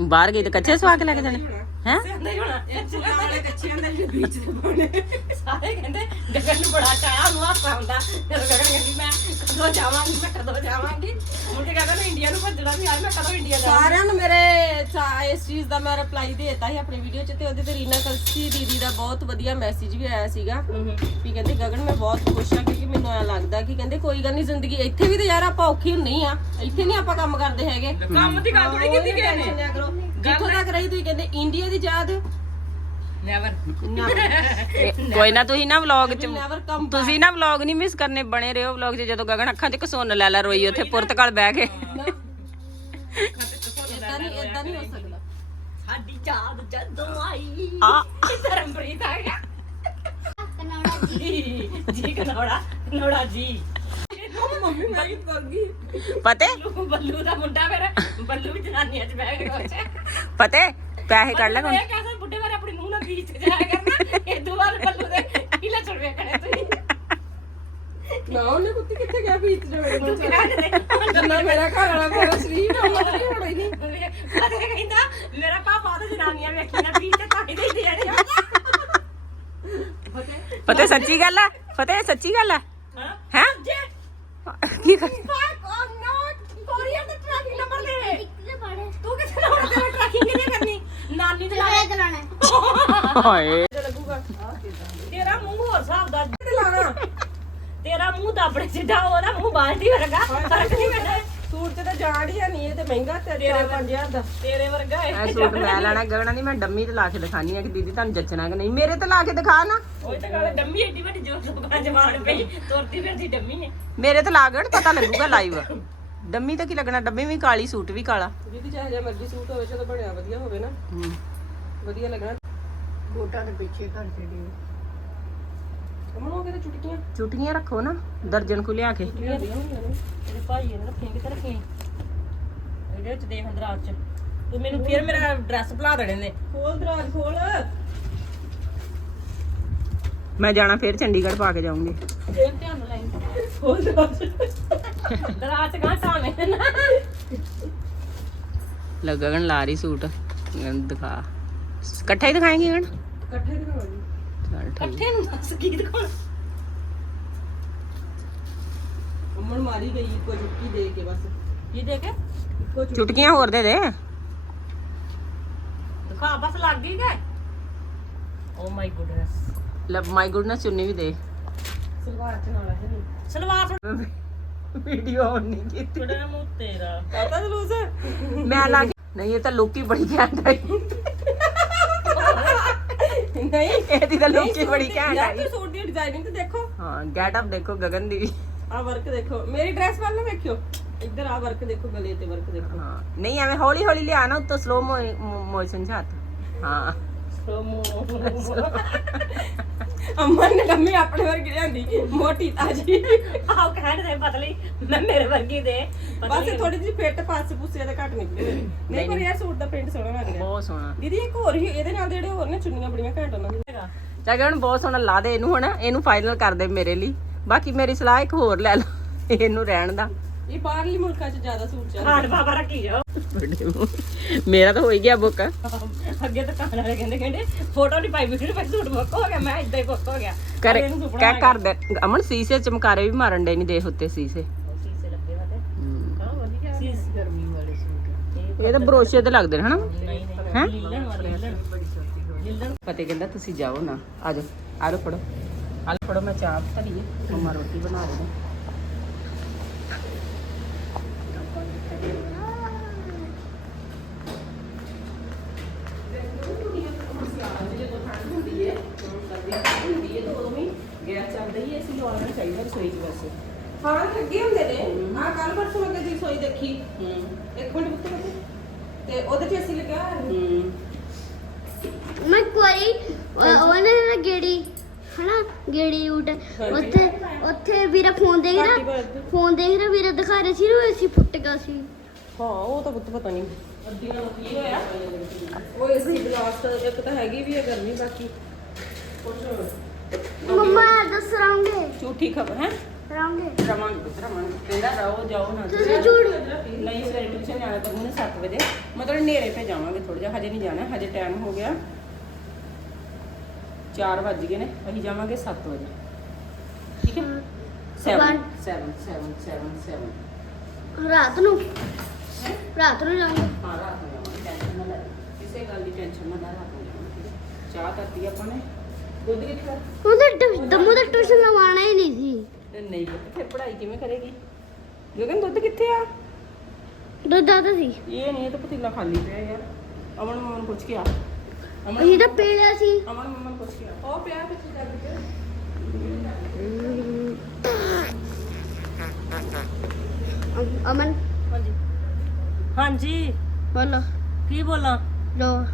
ਬਾਹਰ। ਗਈ ਤੇ ਕੱਚੇ ਸਵਾ ਕੇ ਲੈ ਕੇ ਜਾਣੇ। ਹੈ?
ਨਹੀਂ ਹੋਣਾ
ਨਾਲੇ ਕੱਚਿਆਂ ਦਾ ਜਿਹੜੇ ਬੀਚ ਦੇ ਪਾਉਣੇ।
ਸਾਰੇ ਕਹਿੰਦੇ ਗਗਨ ਨੂੰ ਬੜਾ ਚਾਇਆ ਨੂੰ ਹਾਸਾ ਹੁੰਦਾ। ਜਦੋਂ ਗਗਨ ਕਹਿੰਦੀ ਮੈਂ ਕਦੋਂ ਜਾਵਾਂਗੀ ਮੈਂ ਕਦੋਂ ਜਾਵਾਂਗੀ? ਮੁੜ ਕੇ ਗਗਨ ਨੂੰ ਇੰਡੀਆ ਨੂੰ ਭੱਜਣਾ ਵੀ ਯਾਰ ਮੈਂ ਕਦੋਂ ਇੰਡੀਆ ਜਾਵਾਂ?
ਸਾਰਿਆਂ ਨੂੰ ਮੇਰੇ ਚਾ- ਇਸ ਚੀਜ਼ ਦਾ ਮੈਂ ਰਿਪਲਾਈ ਦੇਤਾ ਸੀ ਆਪਣੀ ਵੀਡੀਓ 'ਚ ਤੇ ਉਹਦੇ ਤੇ ਰੀਨਾ ਕਲਸੀ ਦੀਦੀ ਦਾ ਬਹੁਤ ਵਧੀਆ ਮੈਸੇਜ ਵੀ ਆਇਆ ਸੀਗਾ ਵੀ ਕਹਿੰਦੇ ਗਗਨ ਮੈਂ ਬਹੁਤ ਖੁਸ਼ ਹਾਂ ਕਿਉਂਕਿ ਮੈਨੂੰ ਐ ਲੱਗਦਾ ਕਿ ਕਹਿੰਦੇ ਕੋਈ ਗੱਲ ਨਹੀਂ ਜ਼ਿੰਦਗੀ ਇੱਥੇ ਵੀ ਤੇ ਯਾਰ ਆਪਾਂ ਔਖੀ ਹੁੰਨੀ ਆ ਇੱਥੇ ਨਹੀਂ ਆਪਾਂ ਕੰਮ ਕਰਦੇ ਹੈਗੇ।
ਕੰਮ ਦੀ ਗੱਲ ਥੋੜੀ ਕੀਤੀ ਗਈ ਨੇ।
ਜਿੱਥੋਂ ਤੱਕ ਰਹੀ ਤੁਸੀਂ ਕਹਿੰਦੇ ਇੰਡੀਆ ਦੀ ਯਾਦ?
ਨੈਵਰ
ਕੋਈ ਨਾ ਤੁਸੀਂ ਨਾ ਵਲੌਗ ਚ
ਨੈਵਰ ਕਮ
ਤੁਸੀਂ ਨਾ ਵਲੌਗ ਨਹੀਂ ਮਿਸ ਕਰਨੇ ਬਣੇ ਰਹੋ ਵਲੌਗ 'ਚ ਜਦੋਂ ਗਗਨ ਅੱਖਾਂ 'ਚ ਕਸੁੰਨ ਲੈ ਲੈ ਰੋਈ ਉੱਥੇ ਪੁਰਤਗਾਲ ਬਹਿ ਕੇ।
ਇਦਾਂ ਨਹੀਂ ਇਦਾਂ ਨਹੀਂ ਹੋ ਸਕਦਾ।
ਸਾਡੀ ਯਾਦ ਜਦੋਂ ਆਈ
ਆ।
ਧਰਮਪ੍ਰੀਤ ਆ ਗਿਆ।
ਕਨਾਡਾ ਜੀ
ਜੀ ਜੀ ਕਨੋੜਾ ਕਨੋੜਾ ਜੀ।
ਮੰਮੀ ਮੈਂ ਹੀ ਗਈ
ਪਤੇ?
ਬੱਲੂ ਬੱਲੂ ਦਾ ਮੁੰਡਾ ਮੇਰਾ ਬੱਲੂ ਵੀ ਜਨਾਨੀਆਂ ਚ ਬਹਿ ਕੇ ਕੋਚ
ਪਤੇ ਪੈਸੇ ਕੱਢ ਲੈ
ਇਹ ਕਹਿੰਦਾ ਬੁੱਢੇ ਵਾਰ ਆਪਣੀ ਨੂੰਹ ਨਾਲ ਬੀਚ ਤੇ ਜਾਇਆ ਕਰਨਾ। ਇਹ ਦੋ ਵਾਰ ਬੱਲੂ ਦੇ ਕਿਲਾ ਛੁੜ ਵੇਖਣੇ ਤੁਸੀਂ।
ਨਾ ਉਹਨੇ ਕੁੱਤੀ ਕਿੱਥੇ ਗਿਆ ਬੀਚ ਜਵੇ
ਤੂੰ ਕਿਹਾ ਕਿਤੇ
ਜੰਨਾ ਮੇਰਾ ਘਰ ਵਾਲਾ ਮੇਰਾ ਸਰੀਰ ਹੋਣਾ ਨਹੀਂ ਹੋਣਾ ਹੀ ਨਹੀਂ।
ਕਦੇ ਕਹਿੰਦਾ ਮੇਰਾ ਪਾਪਾ ਤਾਂ ਜਨਾਨੀਆਂ ਵੇਖੀ ਨਾ ਬੀਚ ਤੇ ਤਾਂ ਹੀ ਦੇ ਦੇਣੇ
ਪਤੇ? ਸੱਚੀ ਗੱਲ ਆ? ਫਤਿਹ ਸੱਚੀ ਗੱਲ ਆ? ਕੀ ਕਰ
ਫੱਕ ਦਾ ਟਰੈਕਿੰਗ ਨੰਬਰ ਦੇ ਤੂੰ ਕਿੱਥੇ ਨਾ ਤੇਰਾ ਟਰੈਕਿੰਗ ਕਿਹਨੇ ਕਰਨੀ ਨਾਨੀ ਦੇ
ਤੇ
ਨਾਲ
ਕਰਾਣਾ
ਤੇਰਾ ਮੂੰਹ ਹੋਰ ਹਿਸਾਬ ਦਾ ਲਾਣਾ ਤੇਰਾ ਮੂੰਹ ਤਾਂ ਆਪਣੇ ਸਿੱਧਾ ਉਹਦਾ ਮੂੰਹ ਬਾਲਟੀ ਵਰਗਾ, ਫ਼ਰਕ ਨਹੀਂ ਪੈਣਾ
ਸੂਟ ਤੇ ਤਾਂ ਜਾੜ ਹੀ ਨਹੀਂ ਇਹ ਤੇ ਮਹਿੰਗਾ ਤੇ 4-5000 ਦਾ।
ਤੇਰੇ ਵਰਗਾ ਹੈ।
ਇਹ ਸੂਟ ਮੈਂ ਲੈਣਾ ਗਗਣਾ ਦੀ ਮੈਂ ਡੰਮੀ ਤੇ ਲਾ ਕੇ ਦਿਖਾਨੀ ਆ ਕਿ ਦੀਦੀ ਤੁਹਾਨੂੰ ਜੱਚਣਾ ਕਿ ਨਹੀਂ। ਮੇਰੇ ਤੇ ਲਾ ਕੇ ਦਿਖਾ ਨਾ।
ਉਹ ਤਾਂ ਗੱਲ ਡੰਮੀ ਏਡੀ ਵੱਡੀ ਜੋ ਲੋਕਾਂ ਜਮਾਨ ਪਈ ਤੁਰਦੀ ਫਿਰਦੀ ਡੰਮੀ ਨੇ।
ਮੇਰੇ ਤੇ ਲਾ ਗਣ ਪਤਾ ਲੱਗੂਗਾ ਲਾਈਵ ਡੰਮੀ ਤਾਂ ਕੀ ਲੱਗਣਾ ਡੰਮੀ ਵੀ ਕਾਲੀ ਸੂਟ ਵੀ ਕਾਲਾ।
ਜਿਹਦੀ ਚਾਹੇ ਜਿਹਾ ਮਰਜ਼ੀ ਸੂਟ ਹੋਵੇ ਚਲੋ ਬਣਿਆ ਵਧੀਆ ਹੋਵੇ ਨਾ। ਵਧੀਆ ਲੱਗਣਾ।
ਬੋਟਾਂ ਦੇ ਪਿੱਛੇ ਘਰ ਛੱਡੀ
ਕਿਤੇ ਚੁਟਕੀਆਂ
ਚੁਟੀਆਂ ਰੱਖੋ ਨਾ ਦਰਜਨ ਕੋ ਲਿਆ ਕੇ।
ਚੁਟਕੀਆਂ ਦੀਆਂ ਹੁੰਦੀਆਂ ਨੇ।
ਤੇਰੇ ਭਾਈ ਨੇ ਰੱਖੀ ਕਿਤੇ ਰੱਖੀ ਇਹਦੇ ਵਿੱਚ ਦੇਖ ਅੰਦਰ ਚ। ਤੂੰ ਮੈਨੂੰ ਫਿਰ ਮੇਰਾ ਡਰੈਸ ਭੁਲਾ ਦੇਣੇ ਨੇ।
ਖੋਲ ਦਰਾਜ ਖੋਲ।
ਮੈਂ ਜਾਣਾ ਫਿਰ ਚੰਡੀਗੜ੍ਹ ਪਾ ਕੇ ਜਾਊਂਗੀ।
ਫੇਰ ਧਿਆਨ ਨਾਲ ਲਾਈ
ਖੋਲ ਦਰਾਜ।
ਦਰਾਜ ਗਾਂ ਸਾਵੇਂ ਨਾ
ਲੈ ਰਹੀ ਸੂਟ। ਦਿਖਾ। ਇਕੱਠਾ ਹੀ ਦਿਖਾਏਂਗੀ ਗਗਨ
ਇਕੱਠੇ ਦਿਖਾਵਾਂਗੇ।
ਚਲ ਠੀਕ।
ਇਕੱਠੇ ਨੂੰ ਦੱਸ ਕੀ ਦਿਖਾਉਣਾ?
ਅਮਨ ਮਾਰੀ ਗਈ ਇੱਕੋ ਚੁੱਕੀ ਦੇ ਕੇ ਬਸ।
ਕੀ ਦੇ ਕੇ?
ਇੱਕੋ
ਚੁਟਕੀਆਂ ਹੋਰ ਦੇ ਦੇ।
ਦਿਖਾ ਬਸ ਲੱਗ ਗਈ ਕਿ? ਓ ਮਾਈ ਗੁੱਡਨੈਸ
ਲੈ ਮਾਈ ਗੁੱਡਨੈਸ ਚੁੰਨੀ ਵੀ ਦੇ।
ਸਲਵਾਰ ਚ ਨਾਲ ਹੈ
ਸਲਵਾਰ ਥੋੜਾ
ਵੀਡੀਓ ਆਨ ਨਹੀਂ ਕੀਤੀ।
ਥੋੜਾ ਮੂੰਹ ਤੇਰਾ।
ਪਤਾ ਜਲੂਸ
ਮੈਂ ਲੱਗ ਨਹੀਂ ਇਹ ਤਾਂ ਲੁੱਕ ਹੀ ਬੜੀ ਘੈਂਟ ਆਈ।
ਨਹੀਂ
ਇਹਦੀ ਤਾਂ ਲੁੱਕ ਹੀ ਬੜੀ ਘੈਂਟ
ਯਾਰ
ਆਈ।
ਤੂੰ ਸੂਟ ਦੀ ਡਿਜ਼ਾਈਨਿੰਗ ਤੇ ਦੇਖੋ।
ਹਾਂ ਗੈਟ ਅਪ ਦੇਖੋ ਗਗਨ ਦੀ।
ਆ ਵਰਕ ਦੇਖੋ। ਮੇਰੀ ਡਰੈਸ ਵੱਲ ਨਾ ਵੇਖਿਓ। ਇੱਧਰ ਆ ਵਰਕ ਦੇਖੋ ਗਲੇ ਤੇ ਵਰਕ ਦੇਖੋ।
ਹਾਂ ਨਹੀਂ ਐਵੇਂ ਹੌਲੀ ਹੌਲੀ ਲਿਆ ਨਾ ਉੱਤੋਂ ਸਲੋ ਮੋਸ਼ਨ ਚ ਹੱਥ। ਹਾਂ।
ਅਮਨ ਨੇ ਲੰਮੀ ਆਪਣੇ ਵਰਗੀ ਲਿਆਂਦੀ ਮੋਟੀ ਤਾਜੀ।
ਆਹ ਕਹਿਣ ਦੇ ਪਤਲੀ ਮੈਂ ਮੇਰੇ ਵਰਗੀ ਦੇ।
ਬਸ ਥੋੜੀ ਜਿਹੀ ਫਿੱਟ ਪਾਸੇ ਪੁੱਸੇ ਦੇ ਘੱਟ ਨਿਕਲੇ। ਨਹੀਂ ਪਰ ਯਾਰ ਸੂਟ ਦਾ ਪ੍ਰਿੰਟ ਸੋਹਣਾ ਲੱਗ ਰਿਹਾ।
ਬਹੁਤ ਸੋਹਣਾ।
ਦੀਦੀ ਇੱਕ ਹੋਰ ਹੀ ਇਹਦੇ ਨਾਲ ਜਿਹੜੇ ਹੋਰ ਨੇ ਚੁੰਨੀਆਂ ਬੜੀਆਂ ਘੈਂਟ ਉਹਨਾਂ ਦੀ
ਚੱਲ ਹੁਣ ਬਹੁਤ ਸੋਹਣਾ ਲਾ ਦੇ ਇਹਨੂੰ ਹੁਣ ਇਹਨੂੰ ਫਾਈਨਲ ਕਰ ਦੇ ਮੇਰੇ ਲਈ। ਬਾਕੀ ਮੇਰੀ ਸਲਾਹ ਇੱਕ ਹੋਰ ਲੈ ਲਓ ਇਹਨੂੰ ਰਹਿਣ ਦਾ।
ਇਹ ਬਾਹਰਲੀ ਮੁਲਕਾਂ 'ਚ ਜ਼ਿਆਦਾ ਸੂਟ ਚੱਲਦੇ
ਹਾੜ ਬਾਬਾ ਰੱਖੀ ਜਾਓ।
ਮੇਰਾ ਤਾਂ ਹੋ ਹੀ ਗਿਆ ਬੁੱਕ।
ਅੱਗੇ ਤਾਂ ਕਾਨ ਵਾਲੇ ਕਹਿੰਦੇ ਕਹਿੰਦੇ ਫੋਟੋ ਨਹੀਂ ਪਾਈ ਵੀਡੀਓ ਪਾਈ ਸੂਟ ਬੁੱਕ ਹੋ ਗਿਆ ਮੈਂ ਇਦਾਂ ਹੀ ਬੁੱਕ ਹੋ ਗਿਆ।
ਕਰ
ਇਹਨੂੰ ਸੁਪਨਾ
ਕਹਿ ਕਰ ਦੇ ਅਮਨ ਸੀਸੇ ਚਮਕਾਰੇ ਵੀ ਮਾਰਨ ਡੇ ਨਹੀਂ ਦੇਖ ਉੱਤੇ ਸੀਸੇ।
ਸੀਸੇ ਲੱਗੇ ਵਾ ਤੇ। ਹਾਂ। ਵਧੀਆ ਸੀਸ ਗਰਮੀ ਵਾਲੇ ਸੂਟ
ਇਹ ਤਾਂ ਬਰੋਸ਼ੇ ਤੇ ਲੱਗਦੇ ਨੇ ਹਨਾ?
ਨਹੀਂ ਨਹੀਂ
ਹੈਂ?
ਲੀਲਣ ਵਾਲੇ ਲੀਲਣ
ਪਤੇ ਕਹਿੰਦਾ ਤੁਸੀਂ ਜਾਓ ਨਾ ਆ ਜਾਓ। ਆ ਲਓ ਫੜੋ। ਆ ਲਓ ਫੜੋ ਮੈਂ ਚਾਹ ਧਰੀਏ ਮਮਾ ਰੋਟੀ ਬਣਾ ਰਹੇ ਨੇ ਗੈਸ ਚੱਲਦਾ ਹੀ ਅਸੀਂ ਲਵਾਉਣਾ ਰਸੋਈ 'ਚ ਵੈਸੇ
ਹਾਂ ਲੱਗੇ ਹੁੰਦੇ ਨੇ। ਆ ਕੱਲ ਪਰਸੋਂ ਮੈਂ ਕਦੀ ਸੋਈ ਦੇਖੀ।
ਹੂੰ।
ਇੱਕ ਮਿੰਟ ਬੱਤੇ ਤੇ ਉਹਦੇ 'ਚ ਅਸੀਂ ਸੀ।
ਹੂੰ।
ਮੈਂ ਅਹ, ਉਹਨੇ ਨਾ ਗੇੜੀ ਹਨਾ ਗੇੜੀ ਉਟ ਉੱਥੇ ਉੱਥੇ ਵੀਰਾ ਫੋਨ ਦੇਖ ਰਿਹਾ।
ਵੱਧ।
ਫੋਨ ਦੇਖ ਰਿਹਾ ਵੀਰਾ ਦਿਖਾ ਰਿਹਾ ਸੀ ਨਾ ਏਸੀ ਫੁੱਟ ਗਿਆ ਸੀ।
ਹਾਂ ਉਹ ਤਾਂ ਪੁੱਤ ਪਤਾ ਨਹੀਂ। ਅੱਧੀਆਂ ਨੂੰ ਕੀ ਹੋਇਆ? ਉਹ ਇਸ ਦੀ ਬਲਾਸਟ ਇੱਕ ਤਾਂ ਹੈਗੀ ਵੀ ਹੈ ਗਰਮੀ ਬਾਕੀ
ਮੰਮਾ ਦੱਸ ਰਹਾਂਗੇ
ਝੂਠੀ ਖਬਰ ਹੈ
ਰਹਾਂਗੇ
ਰਵਾਂਗੇ ਪੁੱਤ ਰਵਾਂਗੇ ਕਹਿੰਦਾ ਰਹੋ ਜਾਓ ਨਾ
ਤੁਸੀਂ ਝੂਠ
ਨਹੀਂ ਸਵੇਰੇ ਟਿਊਸ਼ਨ ਜਾਣਾ ਤਾਂ ਉਹਨੇ 7 ਵਜੇ ਮਤਲਬ ਹਨੇਰੇ ਤੇ ਜਾਵਾਂਗੇ ਥੋੜਾ ਜਿਹਾ ਹਜੇ ਨਹੀਂ ਜਾਣਾ ਹਜੇ ਟਾਈਮ ਹੋ ਗਿਆ 4 ਵੱਜ ਗਏ ਨੇ ਅਸੀਂ ਜਾਵਾਂਗੇ 7 ਵਜੇ ਠੀਕ ਹੈ 7
One.
7 7 7 7
ਰਾਤ ਨੂੰ ਰਾਤ ਨੂੰ ਜਾਵਾਂਗੇ
ਹਾਂ ਰਾਤ ਨੂੰ ਜਾਵਾਂਗੇ ਟੈਨਸ਼ਨ ਨਾ ਲੈ ਕਿਸੇ ਗੱਲ ਦੀ ਟੈਨਸ਼ਨ ਨਾ ਲੈ ਰਾਤ ਨੂੰ ਜਾਵਾਂਗੇ ਠੀਕ ਹੈ? ਚਾਹ ਕਰਤੀ ਆਪਾਂ ਨੇ ਦੁੱਧ ਕਿੱਥੇ?
ਉਹਦਾ ਦਮੂ ਦਾ ਟਿਊਸ਼ਨ ਲਵਾਉਣਾ ਹੀ ਨਹੀਂ ਸੀ।
ਨਹੀਂ ਪੁੱਤ ਫਿਰ ਪੜ੍ਹਾਈ ਕਿਵੇਂ ਕਰੇਗੀ? ਗਗਨ ਦੁੱਧ ਕਿੱਥੇ ਆ?
ਦੁੱਧ ਆਦਾ ਸੀ।
ਇਹ ਨਹੀਂ ਇਹ ਤਾਂ ਪਤੀਲਾ ਖਾਲੀ ਪਿਆ ਯਾਰ। ਅਮਨ ਮਮਾ ਨੂੰ ਪੁੱਛ ਕੇ ਆ। ਅਮਨ
ਅਸੀਂ ਤਾਂ ਪੀ ਲਿਆ ਸੀ।
ਅਮਨ ਮਮਾ ਨੂੰ ਪੁੱਛ ਕੇ ਆ।
ਉਹ ਪਿਆ ਪਿੱਛੇ ਜਾ ਕੇ।
ਅਮ- ਅਮਨ?
ਹਾਂਜੀ। ਹਾਂਜੀ।
ਬੋਲੋ।
ਕੀ ਬੋਲਾਂ?
ਲੋ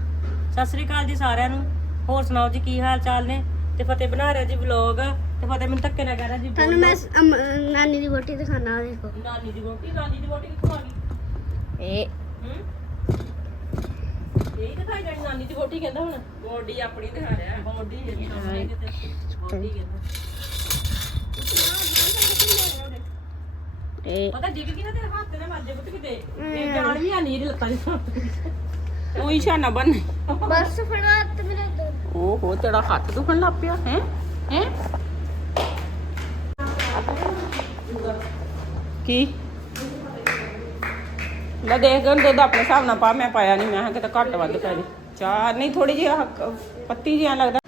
ਸਤਿ ਸ੍ਰੀ ਅਕਾਲ ਜੀ ਸਾਰਿਆਂ ਨੂੰ। ਹੋਰ ਸੁਣਾਓ ਜੀ ਕੀ ਹਾਲ ਚਾਲ ਨੇ? ਤੇ ਫਤਿਹ ਬਣਾ ਰਿਹਾ ਜੀ ਵਲੌਗ ਤੇ ਫਤਿਹ ਮੈਨੂੰ ਧੱਕੇ ਨਾ ਕਰ ਰਿਹਾ ਜੀ
ਤੁਹਾਨੂੰ ਮੈਂ ਸ- ਅਮ- ਨਾਨੀ ਦੀ ਵੋਟੀ ਦਿਖਾਣਾ ਦੇਖੋ।
ਨਾਨੀ ਦੀ ਰੋਟੀ ਨਾਨੀ ਦੀ ਰੋਟੀ ਕਿੱਥੋਂ ਆ ਗਈ?
ਇਹ।
ਹੂੰ? ਇਹ ਦਿਖਾਈ ਜਾਣੀ ਨਾਨੀ ਦੀ ਰੋਟੀ ਕਹਿੰਦਾ ਹੁਣ।
ਬੋਡੀ ਆਪਣੀ ਦਿਖਾ ਰਿਹਾ।
ਬੋਡੀ ਸਾਹਮਣੇ ਕਿਤੇ। ਬੋਡੀ ਕਹਿੰਦਾ।
ਇਹ।
ਪਤਾ ਡਿੱਗ ਗਈ ਨਾ ਤੇਰੇ ਹੱਥ ਤੇ ਨਾ ਵੱਜੇ ਪੁੱਤ ਕਿਤੇ। ਇਹ ਜਾਨ ਵੀ ਆ ਨਹੀਂ ਇਹਦੀ ਲੱਤਾਂ ਦੀ।
ਤੂੰ ਹੀ ਸ਼ਾਨਾ ਬਣ
ਬਸ ਫੜਾ ਤੇ ਮੇਰਾ ਦਰਦ
ਓਹੋ ਤੇਰਾ ਹੱਥ ਦੁਖਣ ਲੱਗ ਪਿਆ ਹੈ? ਹੈ? ਕੀ? ਲੈ ਦੇਖ ਗਨ ਦੁੱਧ ਆਪਣੇ ਹਿਸਾਬ ਨਾਲ ਪਾ ਮੈਂ ਪਾਇਆ ਨਹੀਂ ਮੈਂ ਕਿਤੇ ਘੱਟ ਵੱਧ ਪੈ ਜੇ। ਚਾਹ ਨਹੀਂ ਥੋੜੀ ਜਿਹੀ ਪੱਤੀ ਜਿਹੀ ਲੱਗਦਾ।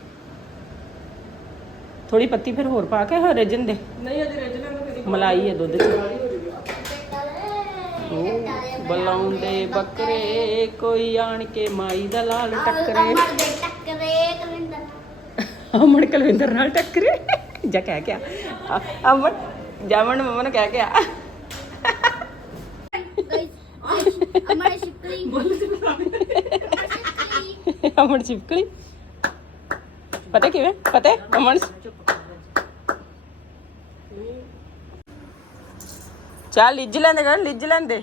ਥੋੜੀ ਪੱਤੀ ਫਿਰ ਹੋਰ ਪਾ ਕੇ ਹੋਰ ਰਜਨ ਦੇ
ਨਹੀਂ ਅਜੇ ਰਜਣਾ ਨੂੰ ਕਦੀ
ਮਲਾਈ ਹੈ ਦੁੱਧ 'ਚ। ਬਲਾਉਂਦੇ ਬੱਕਰੇ ਕੋਈ ਆਣ ਕੇ ਮਾਈ ਦਾ ਲਾਲ ਟੱਕਰੇ
ਅਮਰ ਦੇ ਟੱਕਰੇ ਕਲਿੰਦਰ
ਅਮਨ ਕੁਲਵਿੰਦਰ ਨਾਲ ਟੱਕਰੇ। ਜਾ ਕਹਿ ਕੇ ਆ ਅ- ਅਮਨ ਜਾਮਨ ਮਮਾ ਨੂੰ ਕਹਿ ਕੇ
ਅਮਰ ਸ਼ਿਕਲੀ
ਅਮਨ ਚਿਪਕਲੀ ਪਤਾ ਕਿਵੇਂ? ਪਤਾ ਹੈ? ਅਮਨ ਚੱਲ ਲਿਜ ਲੈਂਦੇ ਕਰ ਲਿਜ ਲੈਂਦੇ।